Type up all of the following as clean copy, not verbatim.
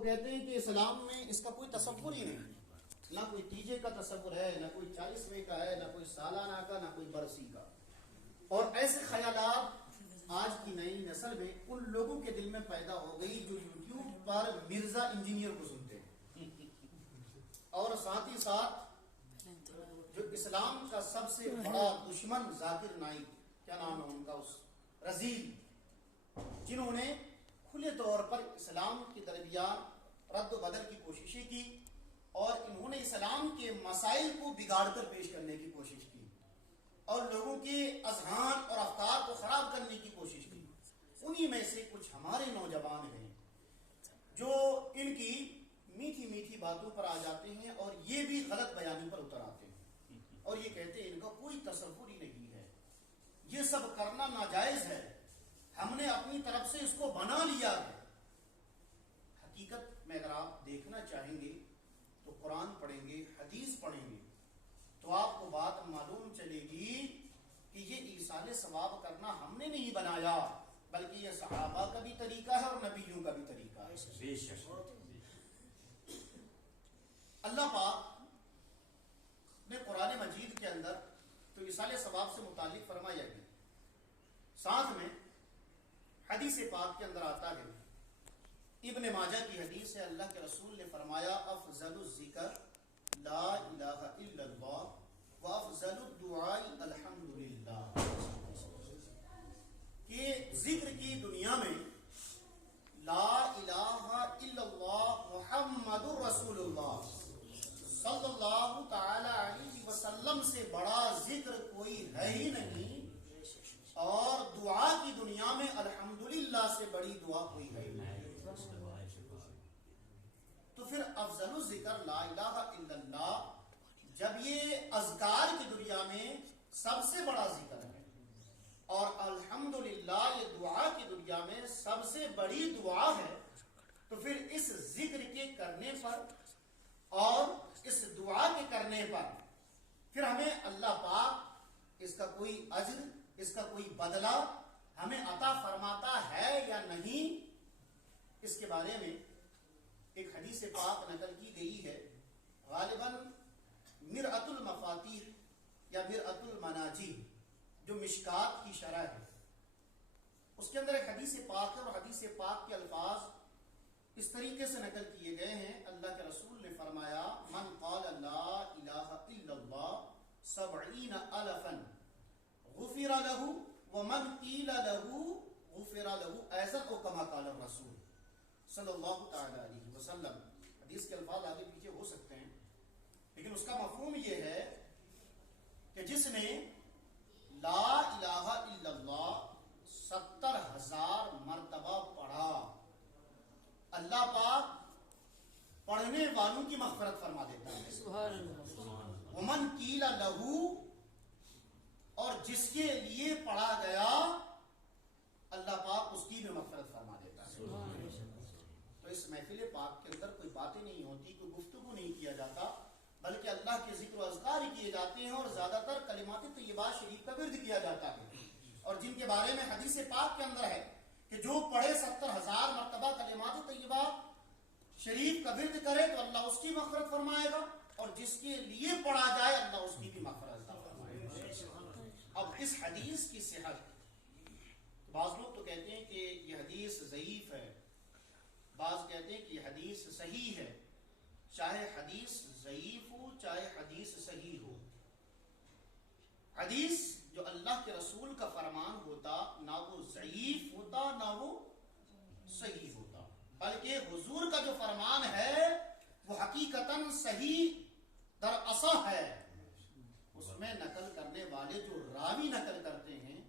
وہ کہتے ہیں کہ اسلام میں اس کا کوئی تصور ہی نہیں، نہ کوئی تیجے کا تصور ہے، نہ کوئی 40ویں کا ہے، نہ کوئی سالانہ کا، نہ کوئی برسی کا. اور ایسے خیالات آج کی نئی نسل میں ان لوگوں کے دل میں پیدا ہو گئی جو یوٹیوب پر مرزا انجینئر کو سنتے ہیں، اور ساتھ ہی ساتھ جو اسلام کا سب سے بڑا دشمن ذاکر نائک، کیا نام ہے ان کا، اس رزیل، جنہوں نے کھلے طور پر اسلام کی درمیان رد و بدل کی کوششیں کی اور انہوں نے اسلام کے مسائل کو بگاڑ کر پیش کرنے کی کوشش کی اور لوگوں کے اذہان اور افکار کو خراب کرنے کی کوشش کی. انہی میں سے کچھ ہمارے نوجوان ہیں جو ان کی میٹھی میٹھی باتوں پر آ جاتے ہیں اور یہ بھی غلط بیانی پر اتر آتے ہیں اور یہ کہتے ہیں ان کا کوئی تصور ہی نہیں ہے، یہ سب کرنا ناجائز ہے، ہم نے اپنی طرف سے اس کو بنا لیا ہے. حقیقت میں اگر آپ دیکھنا چاہیں گے تو قرآن پڑھیں گے، حدیث پڑھیں گے تو آپ کو بات معلوم چلے گی کہ یہ ایصال ثواب کرنا ہم نے نہیں بنایا، بلکہ یہ صحابہ کا بھی طریقہ ہے اور نبیوں کا بھی طریقہ ہے. اللہ پاک نے قرآن مجید کے اندر تو ایصال ثواب سے متعلق فرمایا گیا، ساتھ میں حدیث پاک کے اندر آتا ہے، ابن ماجہ کی حدیث ہے، اللہ کے رسول نے فرمایا افضل الذکر لا الہ الا اللہ وافضل الدعاء الحمدللہ، کہ ذکر کی دنیا میں لا الہ الا اللہ محمد الرسول اللہ صلی اللہ تعالی علیہ وسلم سے بڑا ذکر کوئی ہے ہی نہیں، اور دعا کی دنیا میں الحمدللہ سے بڑی دعا کوئی ہے ہی نہیں. تو پھر افضل الذکر لا الہ الا اللہ، جب یہ اذکار کی دنیا میں سب سے بڑا ذکر ہے اور الحمدللہ یہ دعا کی دنیا میں سب سے بڑی دعا ہے، تو پھر اس ذکر کے کرنے پر اور اس دعا کے کرنے پر پھر ہمیں اللہ پاک اس کا کوئی اجر، اس کا کوئی بدلہ ہمیں عطا فرماتا ہے یا نہیں، اس کے بارے میں ایک حدیث پاک نقل کی گئی ہے، غالباً مرأۃ المفاتیح یا مرأۃ المناجی جو مشکات کی شرح ہے، اس کے اندر ایک حدیث پاک ہے اور حدیث پاک کے الفاظ اس طریقے سے نقل کیے گئے ہیں. اللہ کے رسول نے فرمایا من قال لا الہ الا اللہ 70,000 غفر له ومن قیل له غفر له ایسا او کما قال الرسول صلی اللہ تعالی علیہ وسلم. حدیث کے الفاظ آگے پیچھے ہو سکتے ہیں لیکن اس کا مفہوم یہ ہے کہ جس نے لا الہ الا اللہ 70,000 مرتبہ پڑھا، اللہ پاک پڑھنے والوں کی مغفرت فرما دیتا ہے. سبحان اللہ. ومن قیل له، اور جس کے لیے پڑھا گیا اللہ پاک اس کی بھی مغفرت فرما دیتا ہے. تو اس محفل پاک کے اندر کوئی باتیں نہیں ہوتی، کوئی گفتگو نہیں کیا جاتا، بلکہ اللہ کے ذکر و اذکار کیے جاتے ہیں اور زیادہ تر کلمات طیبات شریف کا ورد کیا جاتا ہے، اور جن کے بارے میں حدیث پاک کے اندر ہے کہ جو پڑھے 70,000 مرتبہ کلمات طیبات شریف کا ورد کرے تو اللہ اس کی مغفرت فرمائے گا، اور جس کے لیے پڑھا جائے اللہ اس کی بھی مغفرت فرمائے گا. اب اس حدیث کی صحت، بعض لوگ تو کہتے ہیں کہ یہ حدیث ضعیف ہے، بعض کہتے ہیں کہ یہ حدیث صحیح ہے. چاہے حدیث ضعیف ہو چاہے حدیث صحیح ہو، حدیث جو اللہ کے رسول کا فرمان ہوتا نہ وہ ضعیف ہوتا نہ وہ صحیح ہوتا، بلکہ حضور کا جو فرمان ہے وہ حقیقتاً صحیح در اصح ہے. اس میں نقل کرنے والے جو راوی نقل کرتے ہیں،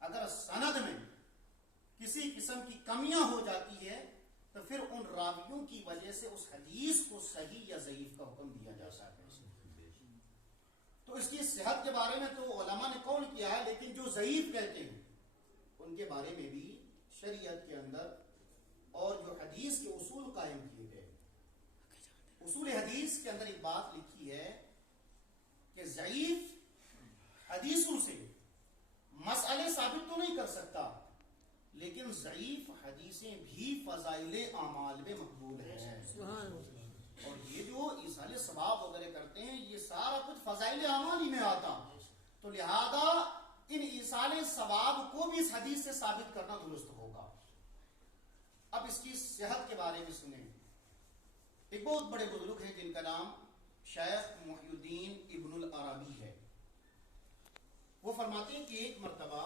اگر سند میں کسی قسم کی کمیاں ہو جاتی ہے تو پھر ان راویوں کی وجہ سے اس حدیث کو صحیح یا ضعیف کا حکم دیا جاتا ہے. تو اس کی صحت کے بارے میں تو علماء نے قول کیا ہے، لیکن جو ضعیف کہتے ہیں ان کے بارے میں بھی شریعت کے اندر اور جو حدیث کے اصول قائم کیے گئے، اصول حدیث کے اندر ایک بات لکھی ہے کہ ضعیف حدیثوں سے مسئلے ثابت تو نہیں کر سکتا، لیکن ضعیف حدیثیں بھی فضائل اعمال میں مقبول ہیں. تو لہذا ان ایصال ثواب کو بھی اس حدیث سے ثابت کرنا درست ہوگا. اب اس کی صحت کے بارے میں سنیں. ایک بہت بڑے بزرگ ہیں جن کا نام شیخ محی الدین ابن العربی ہے. وہ فرماتے ہیں کہ ایک مرتبہ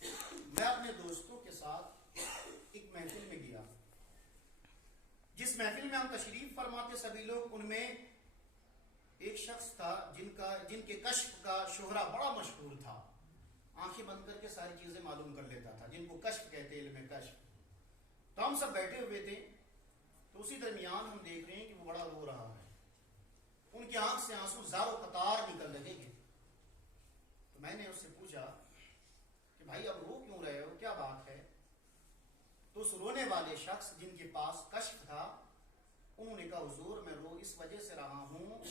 میں اپنے دوستوں کے ساتھ ایک محفل میں گیا. جس محفل میں ہم تشریف فرماتے سبھی لوگ, ان میں ایک شخص تھا جن کے کشف کا شہرہ بڑا مشہور تھا. آنکھیں بند کر کے ساری چیزیں معلوم کر لیتا تھا, جن کو کشف کہتے, علم کشف. تو ہم سب بیٹھے ہوئے تھے, تو اسی درمیان ہم دیکھ رہے ہیں کہ وہ بڑا رو رہا ہے. ان کی آنکھ سے آنسو زار و قطار نکل لگے ہیں. تو میں نے اس سے پوچھا کہ بھائی اب رو کیوں رہے ہو, کیا بات ہے؟ تو اس رونے والے شخص جن کے پاس کشف تھا, انہوں نے کہا حضور میں رو اس وجہ سے رہا ہوں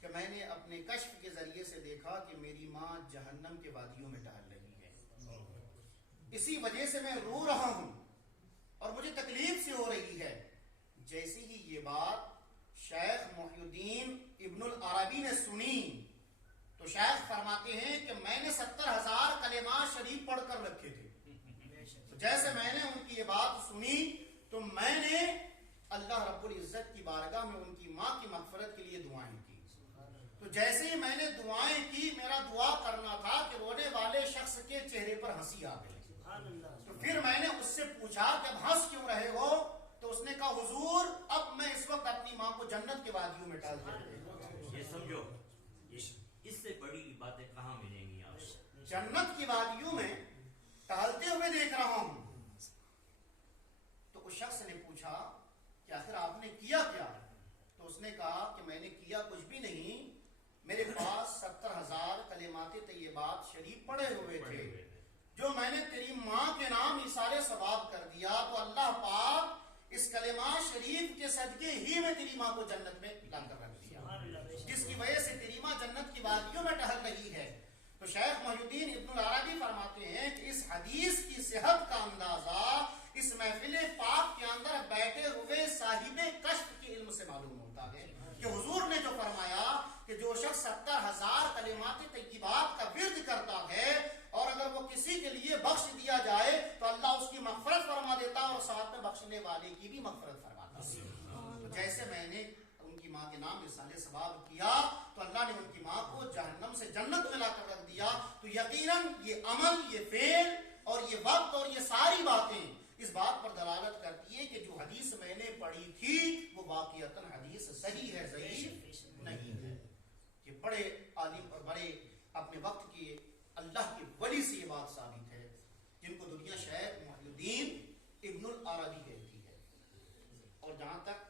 کہ میں نے اپنے کشف کے ذریعے سے دیکھا کہ میری ماں جہنم کے وادیوں میں ٹہل رہی ہے, اسی وجہ سے میں رو رہا ہوں اور مجھے تکلیف سے ہو رہی ہے. جیسے ہی یہ بات شیخ محی الدین ابن العربی نے سنی تو شیخ فرماتے ہیں کہ میں نے 70,000 کلمات شریف پڑھ کر رکھے تھے. تو جیسے میں نے ان کی یہ بات سنی تو میں نے اللہ رب العزت کی بارگاہ میں ان کی ماں کی مغفرت کے لیے دعائیں کی. تو جیسے ہی میں نے دعائیں کی, میرا دعا کرنا تھا کہ رونے والے شخص کے چہرے پر ہنسی آ گئی. تو پھر میں نے اس سے پوچھا کہ اب ہنس کیوں رہے ہو؟ تو اس نے کہا حضور اب میں اس وقت اپنی ماں کو جنت کے وادیوں میں ٹہل دوں. یہ سمجھو اس سے بڑی باتیں کہاں ملیں گی آپ کو؟ جنت کی وادیوں میں ٹہلتے ہوئے دیکھ رہا ہوں. تو اس شخص نے پوچھا کہ آخر آپ نے کیا کیا؟ تو اس نے کہا کہ میں نے کیا کچھ بھی نہیں, میرے پاس 70,000 کلمات طیبات شریف پڑے ہوئے تھے جو میں نے تیری ماں کے نام ایصال ثواب کر دیا, تو اللہ پاک اس کلمات شریف کے صدقے ہی میں تیری ماں کو جنت میں لا کر رکھ دیا, جس کی وجہ سے تیری ماں جنت کی وادیوں میں ٹہل رہی ہے. تو شیخ محی الدین ابن العربی فرماتے ہیں کہ اس حدیث کی صحت کا اندازہ اس محفل پاک کے اندر بیٹھے ہوئے صاحب کشف کے علم سے معلوم ہوتا ہے کہ حضور نے جو فرمایا کہ جو شخص 70,000 کلمات طیبات کا ورد کرتا ہے اور اگر وہ کسی کے لیے بخش دیا جائے تو اللہ اس کی مغفرت فرما دیتا اور ساتھ میں بخشنے والے کی بھی مغفرت فرماتا. تو جیسے میں نے ان کی ماں کے نام ایصال ثواب کیا تو اللہ نے ان کی ماں کو جہنم سے جنت میں لا کر رکھ دیا. تو یقیناً یہ عمل, یہ فعل اور یہ وقت اور یہ ساری باتیں اس بات پر دلالت کرتی ہے کہ جو حدیث میں نے پڑھی تھی وہ واقعتاً حدیث صحیح ہے, ضعیف نہیں ہے. یہ بڑے عالم اور بڑے اپنے وقت کے اللہ کے ولی سے یہ بات ثابت ہے جن کو دنیا شیخ محی الدین ابن العربی کہتی ہے. اور جہاں تک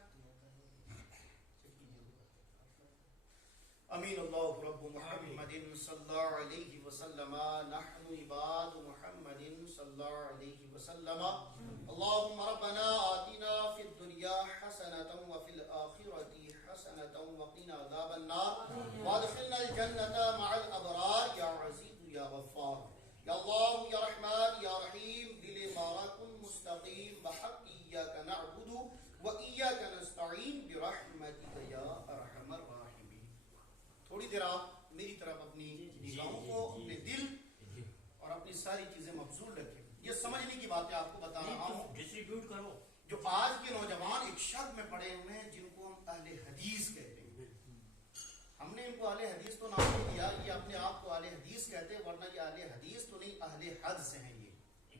امین اللہ رب محمد صلی اللہ علیہ وسلم نحن عباد محمد صلی اللہ علیہ وسلم اللہم ربنا آتنا فی الدنیا حسنة وفی الآخرة حسنة وقنا عذاب النار وادخلنا الجنة مع الابرار یا عزیز یا غفار یا اللہ یا رحمان یا رحیم دل بارک مستقیم بحق ایاک نعبد و ایاک نستعین برحمتک یا ارحم الراحمین. تھوڑی دیر آپ میری طرف اپنی نگاہوں کو, اپنے دل اور اپنی ساری چیزیں مبذول رکھیں. یہ سمجھنے کی باتیں آپ کو بتا رہا ہوں ڈسٹریبیوٹ کرو. جو آج کے نوجوان ایک شک میں پڑے ہوئے ہیں جن کو ہم اہل حدیث کہتے ہیں. ہم نے ان کو اہل حدیث تو نام نہیں دیا, یہ اپنے آپ کو اہل حدیث کہتے ہیں, ورنہ یہ اہل حدیث تو نہیں, اہل حدث ہیں. یہ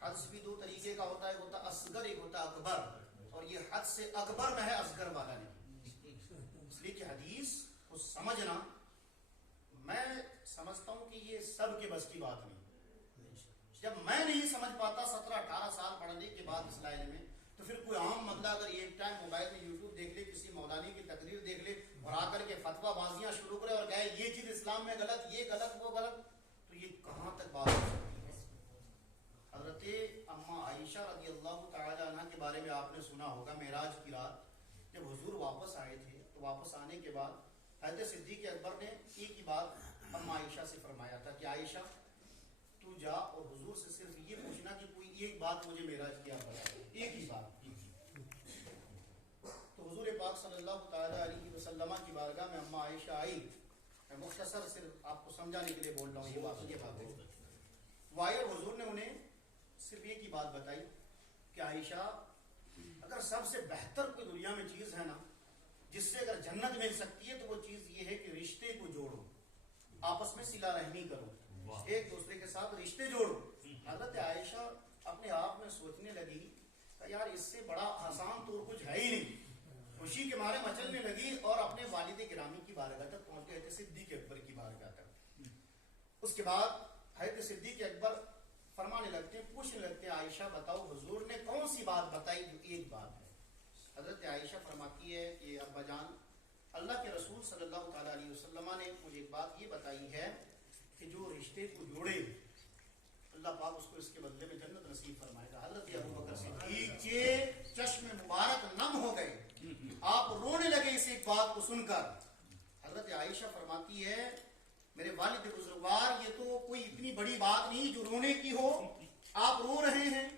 حدث بھی دو طریقے کا ہوتا ہے, ایک ہوتا اصغر, ایک ہوتا اکبر, اور یہ حد سے اکبر میں ہے, اصغر والا نہیں. اس لیے کہ حدیث کو سمجھنا میں سمجھتا ہوں کہ یہ سب کے بس کی بات نہیں. جب میں نہیں سمجھ پاتا 17-18 سال پڑھنے کے بعد اس لائن میں, تو پھر کوئی عام بندہ اگر ایک ٹائم موبائل میں یوٹیوب دیکھ لے, کسی مولانی کی تقریر دیکھ لے اور آ کر کے فتویٰ بازیاں شروع کرے اور کہے یہ چیز اسلام میں غلط, یہ غلط, وہ غلط, تو یہ کہاں تک بات ہو سکتی ہے؟ حضرت اماں عائشہ رضی اللہ تعالی عنہ کے بارے میں آپ نے سنا ہوگا, معراج کی رات جب حضور واپس آئے تھے تو واپس آنے کے بعد حضرت صدیق اکبر نے ایک ہی بات اماں عائشہ سے فرمایا تھا کہ عائشہ تو جا اور حضور سے صرف یہ پوچھنا کہ کوئی ایک بات مجھے معراج کیا بتا, ایک ہی بات. تو حضور پاک صلی اللہ تعالی علیہ وسلم کی بارگاہ میں اماں عائشہ آئی میں مختصر صرف آپ کو سمجھانے کے لیے بول رہا ہوں یہ بات وائر حضور نے انہیں صرف ایک ہی بات بتائی کہ عائشہ اگر سب سے بہتر کوئی دنیا میں چیز ہے نا جس سے اگر جنت مل سکتی ہے تو وہ چیز یہ ہے کہ رشتے کو جوڑو، آپس میں صلہ رحمی کرو، ایک دوسرے کے ساتھ رشتے جوڑو۔ حضرت عائشہ اپنے آپ میں سوچنے لگی کہ یار اس سے بڑا آسان تو کچھ ہے ہی نہیں، خوشی کے مارے مچلنے لگی اور اپنے والد گرامی کی بارگاہ تک پہنچ گئے تھے، صدیق اکبر کی بارگاہ تک۔ اس کے بعد حضرت صدیق اکبر فرمانے لگتے ہیں، پوچھنے لگتے ہیں عائشہ بتاؤ حضور نے کون سی بات بتائی جو ایک بات ہے؟ حضرت عائشہ فرماتی ہے کہ ابا جان اللہ کے رسول صلی اللہ تعالیٰ علیہ وسلم نے مجھے ایک بات یہ بتائی ہے کہ جو رشتے کو جوڑے اللہ پاک اس کو اس کے بدلے میں جنت نصیب فرمائے گا۔ حضرت ابوبکر صدیق کے چشم مبارک نم ہو گئے، آپ رونے لگے اس ایک بات کو سن کر۔ حضرت عائشہ فرماتی ہے میرے والد بزرگوار یہ تو کوئی اتنی بڑی بات نہیں جو رونے کی ہو، آپ رو رہے ہیں۔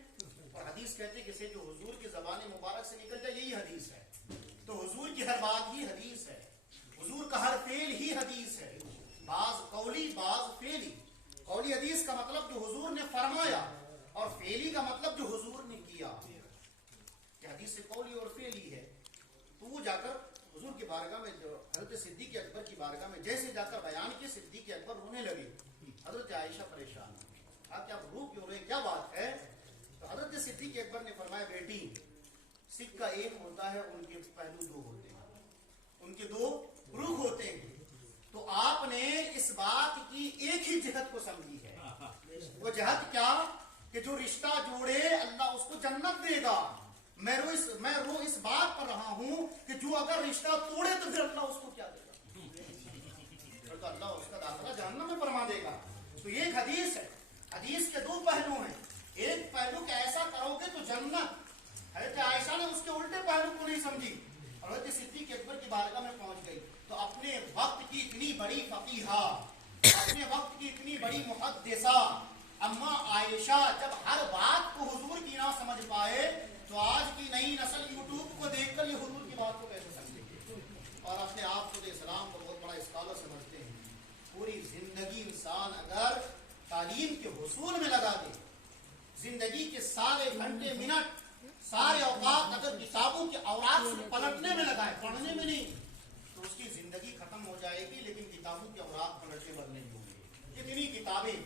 اور حدیث کہتے کہ جو حضور کی زبان مبارک سے نکل جائے یہی حدیث ہے، تو حضور کی ہر بات ہی حدیث ہے، حضور کا ہر فعل ہی حدیث ہے، بعض قولی بعض فعلی۔ قولی حدیث کا مطلب جو حضور نے فرمایا اور فعلی کا مطلب جو حضور نے کیا، کہ حدیث قولی اور فعلی ہے۔ تو وہ جا کر حضور کی بارگاہ میں جو حضرت صدیق اکبر کی بارگاہ میں جیسے جا کر بیان کی، صدیق اکبر رونے لگے۔ حضرت عائشہ پریشان، آپ رو کیوں رہے، کیا بات ہے؟ تو حضرت صدیق اکبر نے فرمایا بیٹی سکہ ایک ہوتا ہے، ان کے پہلو دو ہوتے ہیں، ان کے دو رخ ہوتے ہیں۔ تو آپ نے اس بات کی ایک ہی جہت کو سمجھی ہے، وہ جہت کیا کہ جو رشتہ جوڑے اللہ اس کو جنت دے گا۔ میں رو اس بات پر رہا ہوں کہ جو اگر رشتہ توڑے تو پھر اللہ اس کو کیا دے گا؟ تو اللہ اس کا داخلہ جہنم میں فرما دے گا۔ تو یہ ایک حدیث ہے، حدیث کے دو پہلو ہیں، ایک پہلو کہ ایسا کرو گے تو جنت۔ حضرت عائشہ نے اس کے الٹے پہلو کو نہیں سمجھی اور حضرت صدیق اکبر کی بارگاہ میں پہنچ گئی۔ تو اپنے وقت کی اتنی بڑی فقیہہ، اپنے وقت کی اتنی بڑی محدثہ اما عائشہ جب ہر بات کو حضور کی نہ سمجھ پائے تو آج کی نئی نسل یوٹیوب کو دیکھ کر یہ حضور کی بات کو کیسے سمجھے گی؟ اور اپنے آپ کو اسلام کو بہت بڑا اسکالر سمجھتے ہیں۔ پوری زندگی انسان اگر تعلیم کے حصول میں لگا دے، زندگی کے سارے گھنٹے منٹ سارے اوقات اگر کتابوں کے اوراق سے پلٹنے میں لگائے، پڑھنے میں نہیں، تو اس کی زندگی ختم ہو جائے گی، لیکن کتابوں کے اوراق پلٹنے بند نہیں ہوں گے۔ اتنی کتابیں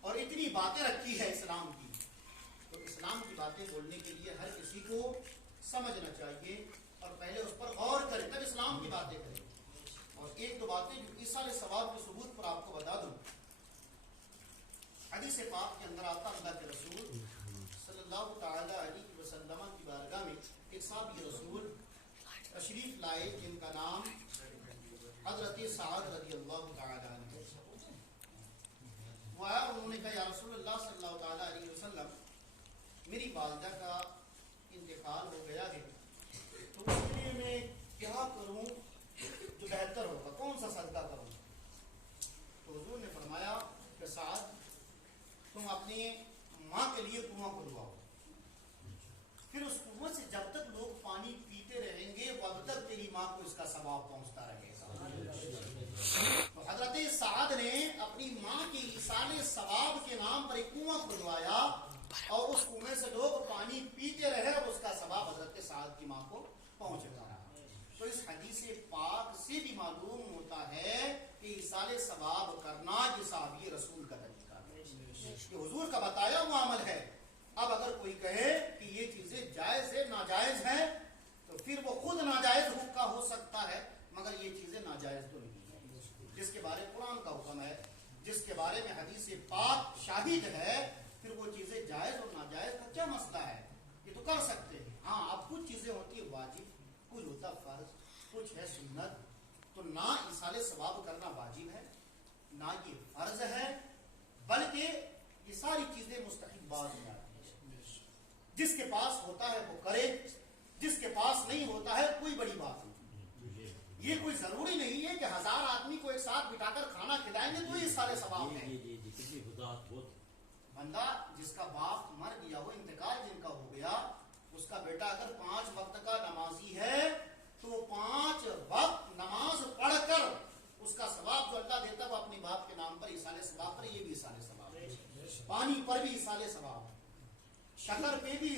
اور اتنی باتیں رکھی ہے اسلام کی، تو اسلام کی باتیں بولنے کے لیے ہر کسی کو سمجھنا چاہیے اور پہلے اس پر غور کرے تب اسلام کی باتیں کرے۔ اور ایک دو باتیں جو ایصال ثواب کے ثبوت پر آپ کو بتا دوں، حدیث پاک کے اندر آتا اللہ کے رسول صلی اللہ تعالی علیہ وسلم کی بارگاہ میں ایک صحابی رسول تشریف لائے جن کا نام حضرت سعد رضی اللہ تعالی عنہ۔ وہ آیا، انہوں نے کہا یا رسول اللہ صلی اللہ تعالی علیہ وسلم میری والدہ کا انتقال ہو گیا ہے، تو اس لیے میں کیا کروں جو بہتر ہوگا، کون سا صدقہ کروں؟ تو حضور نے فرمایا کہ سعد تم اپنی ماں کے لیے کنواں کھدواؤ، پھر اس کنویں سے جب تک لوگ پانی پیتے رہیں گے وہ اب تک تیری ماں کو اس کا ثواب پہنچتا رہے گا۔ تو حضرت سعد نے اپنی ماں کی ایصال ثواب کے نام پر ایک کنواں کھدوایا اور اس کنویں سے لوگ پانی پیتے رہے اور اس کا ثواب حضرت سعد کی ماں کو پہنچتا رہا۔ تو اس حدیث پاک سے بھی معلوم ہوتا ہے کہ ایصال ثواب کرنا یہ صحابی رسول کا طریقہ ہے، کہ حضور کا بتایا ہوا عمل ہے۔ اب اگر کوئی کہے کہ یہ چیزیں جائز ہے ناجائز ہیں تو پھر وہ خود ناجائز کا ہو سکتا ہے، مگر یہ چیزیں ناجائز تو نہیں ہیں۔ جس کے بارے قرآن کا حکم ہے، جس کے بارے میں حدیث پاک شاہد ہے، پھر وہ چیزیں جائز اور ناجائز کا کیا مسئلہ ہے؟ یہ تو کر سکتے ہیں۔ ہاں اب کچھ چیزیں ہوتی ہے واجب، کچھ ہوتا فرض، کچھ ہے سنت، تو نہ ایصال ثواب کرنا واجب ہے نہ یہ فرض ہے، بلکہ یہ ساری چیزیں مستحبات میں آتی ہیں۔ جس کے پاس ہوتا ہے وہ کرے، جس کے پاس نہیں ہوتا ہے کوئی بڑی بات نہیں۔ یہ کوئی ضروری نہیں ہے کہ 1000 آدمی کو ایک ساتھ بٹھا کر کھانا کھلائیں گے تو یہ سارے ثواب ہیں۔ بندہ جس کا باپ مر گیا ہو، انتقال جن کا ہو گیا، اس کا بیٹا اگر 5 وقت کا نمازی ہے تو 5 وقت نماز پڑھ کر اس کا ثواب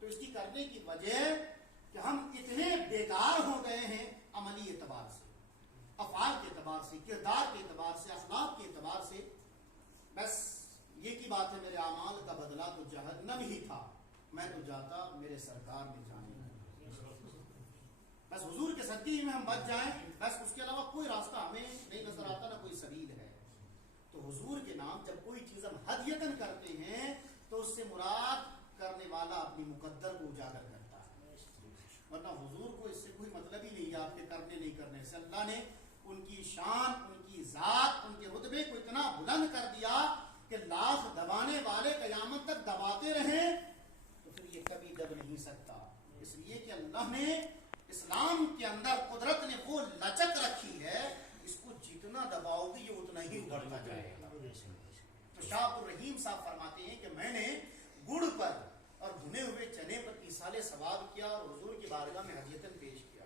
تو اس کی کرنے کی وجہ کہ ہم اتنے بیکار ہو گئے ہیں عملی اعتبار سے، افعال کے اعتبار سے، کردار کے اعتبار سے، اخلاق کے اعتبار سے. بس یہ کی بات ہے، میرے اعمال کا بدلہ تو جہنم ہی تھا، میں تو جاتا میرے سرکار میں جانے. بس حضور کے صدقے میں ہم بچ جائیں، بس اس کے علاوہ کوئی راستہ ہمیں نہیں نظر آتا، نہ کوئی سبیل ہے. تو حضور کے نام جب کوئی چیز ہم ہدیتاً کرتے ہیں تو اس سے مراد کرنے والا اپنی مقدر کو اجاگر کرتا ہے، ورنہ حضور کو اس سے کوئی مطلب ہی نہیں ہے آپ کے کرنے نہیں کرنے سے. اللہ نے ان کی شان، ان کی ذات، ان کے رتبے کو اتنا بلند کر دیا کہ لاکھ دبانے والے قیامت تک دباتے رہیں تو پھر یہ کبھی دب نہیں سکتا. اس لیے کہ اللہ نے اسلام کے اندر قدرت نے وہ لچک رکھی ہے، اس کو جتنا دباؤ گے یہ اتنا ہی ابھرتا جائے گا. تو شاہ عبد الرحیم صاحب فرماتے ہیں کہ میں نے گڑ پر اور بھنے ہوئے چنے پر ایصال ثواب کیا اور حضور کی بارگاہ میں ہدیتاً پیش کیا.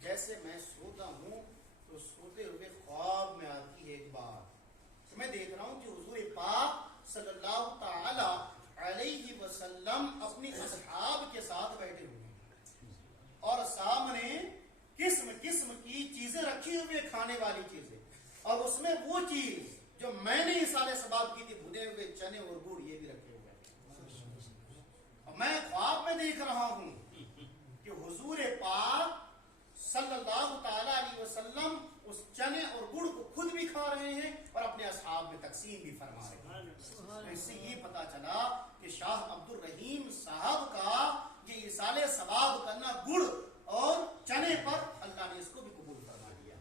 جیسے میں سوتا ہوں تو سوتے ہوئے خواب میں آتی ہے ایک بات، میں دیکھ رہا ہوں کہ حضور پاک صلی اللہ تعالی علیہ وسلم اپنی اصحاب کے ساتھ بیٹھے ہوئے اور سامنے قسم قسم کی چیزیں رکھی ہوئی کھانے والی چیزیں، اور اس میں وہ چیز جو میں نے ایصال ثواب کی تھی، بھنے ہوئے چنے اور گڑ، یہ بھی رکھے ہوئے ہیں. اور میں خواب میں دیکھ رہا ہوں کہ حضور پاک صلی اللہ تعالی علیہ وسلم اس چنے اور گڑ کو خود بھی کھا رہے ہیں اور اپنے اصحاب میں تقسیم بھی فرما رہے ہیں. تو اس سے یہ پتا چلا کہ شاہ عبد الرحیم صاحب کا یہ ایصال ثواب کرنا گڑ اور چنے پر، اللہ نے اس کو بھی قبول فرما لیا.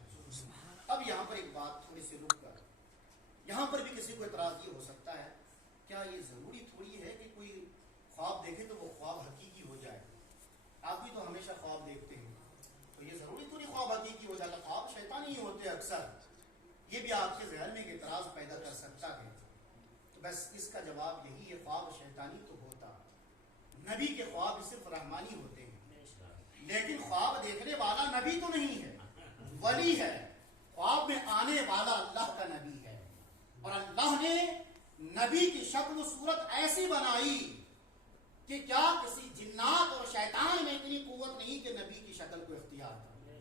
اب یہاں پر ایک بات تھوڑی سی رک کر، یہاں پر بھی کسی کو اعتراض یہ ہو سکتا ہے، کیا یہ ضروری تھوڑی ہے کہ کوئی خواب دیکھے تو وہ خواب حقیقی ہو جائے؟ آپ بھی تو ہمیشہ خواب دیکھتے ہیں، تو یہ ضروری تھوڑی خواب حقیقی ہو جاتا؟ خواب شیطانی ہی ہوتے اکثر. یہ بھی آپ کے ذہن میں ایک اعتراض پیدا کر سکتا ہے. تو بس اس کا جواب یہی ہے، خواب شیطانی تو ہوتا، نبی کے خواب صرف رحمانی ہوتے ہیں. لیکن خواب دیکھنے والا نبی تو نہیں ہے، ولی ہے. خواب میں آنے والا اللہ کا نبی ہے، اور اللہ نے نبی کی شکل و صورت ایسی بنائی کہ کیا کسی جنات اور شیطان میں اتنی قوت نہیں کہ نبی کی شکل کو اختیار کرے.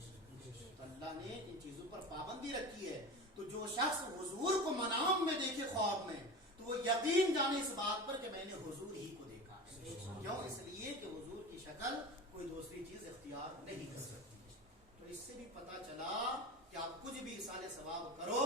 تو اللہ نے ان چیزوں پر پابندی رکھی ہے. تو جو شخص حضور کو منام میں دیکھے خواب میں، تو وہ یقین جانے اس بات پر کہ میں نے حضور ہی کو دیکھا. کیوں؟ اس لیے کہ حضور کی شکل کوئی دوسری چیز اختیار نہیں کر سکتی. تو اس سے بھی پتا چلا کہ آپ کچھ بھی ایصال ثواب کرو